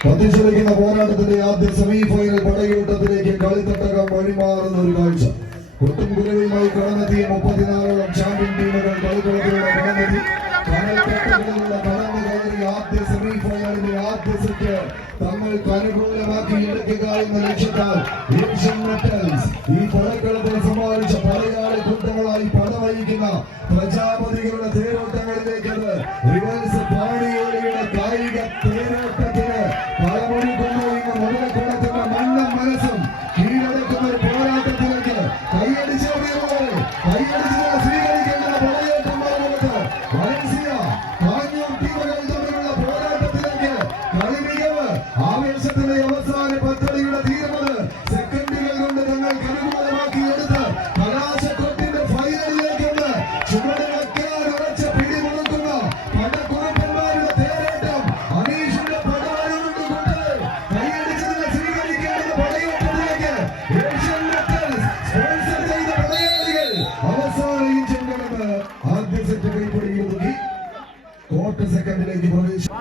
കത്തിച്ചൊലിക്കുന്ന പോരാട്ടത്തിന്റെ ആദ്യ semi final പടയോട്ടത്തിലേക്ക് കളിത്തട്ടകം വഴിമാറുന്ന ഒരു കാഴ്ച. ഒട്ടും കുരുവിയുമായി കടന്നെത്തിയ 34ഓളം ചാമ്പ്യൻ ടീമുകൾ കളിക്കളത്തിലൂടെ കടന്നെത്തി കടൽത്തട്ടകളിലൂടെ കടന്നു കയറി ആദ്യ സെമി ഫൈനലിന്റെ ആദ്യ സെറ്റ് തങ്ങൾക്ക് അനുകൂലമാക്കി എടുക്കുക എന്ന ലക്ഷ്യത്താൽ ഏഷ്യൻ മെറ്റൽസ് ഈ പടക്കളത്തിൽ സമ്മാനിച്ച പടയാളി കൂട്ടങ്ങളായി പടവഹിക്കുന്ന പ്രജാപതികളുടെ തേരോട്ടങ്ങളിലേക്ക് റിവേഴ്സ് പാണിയോളിയുടെ കായിക തേരോട്ടത്തിന് കളമൊരുക്കുന്ന ഇന്ന് മുതലക്കുളത്തിന്റെ മണ്ണും മനസ്സും കീഴടക്കുന്ന ഒരു പോരാട്ടത്തിലേക്ക് കൈയടിച്ച് സ്വീകരിക്കേണ്ട പടയോട്ടമാകുന്നത് വലൻസിയ കാഞ്ഞൂർ ടീമുകൾ തമ്മിലുള്ള പോരാട്ടത്തിലേക്ക് കളി മികവ് ആവേശത്തിന്റെ അവസാന പദ്ധതിയുടെ തീരുമാനം സെക്കൻഡുകൾ കൊണ്ട് തങ്ങൾക്ക് അനുകൂലമാക്കി എടുത്ത് കലാശക്കൊട്ടിന്റെ ഫൈനലിലേക്കുള്ള ചുവട് വെക്കാൻ ഉറച്ച പിടിമുറുക്കുന്ന പടക്കുറപ്പന്മാരുടെ തേരോട്ടം അനീഷിന്റെ പടവരമുണ്ടുകൊണ്ട് കൈയടിച്ച് സ്വീകരിക്കേണ്ട പടയോട്ടത്തിലേക്ക് ഏഷ്യൻ മെറ്റൽസ് സ്പോൺസർ ചെയ്ത പടയാളികൾ അവസാന ഇഞ്ചം കടന്ന് ആദ്യ സെറ്റ് കൈപ്പിടിയിൽ ഒതുക്കി ക്വാർട്ടർ സെക്കൻഡിലേക്ക് പ്രവേശിച്ചു.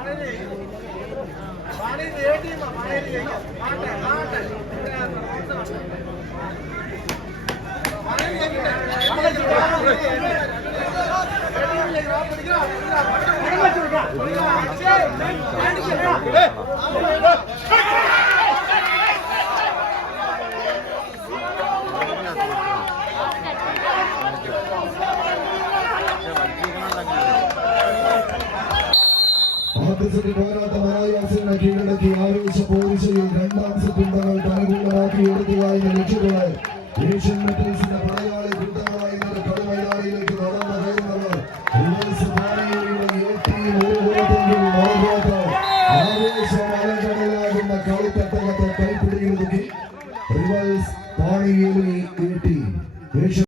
ആദ്യ സെറ്റ് പോരാട്ടം മറായാസിനെ കീഴടക്കി ആവേശ പോരിശയിൽ രണ്ടാം സെറ്റും തങ്ങൾക്ക് അനുകൂലമാക്കി എടുക്കുക എന്ന ലക്ഷ്യത്തോടെ ഏഷ്യൻ മെറ്റൽസിന്റെ പടയാളി കൂട്ടങ്ങളായി കളിമൈതാനിയിലേക്ക് നടന്നു കയറുന്നവർ റിവേഴ്സ് പാണിയോളിയുടെ ഏറ്റവും ഒരു ഗോളെങ്കിലും മറക്കാത്ത ആവേശമലകടലാകുന്ന കളിത്തട്ടകത്തെ കൈപ്പിടിയിൽ ഒതുക്കി റിവേഴ്സ് പാണിയോളി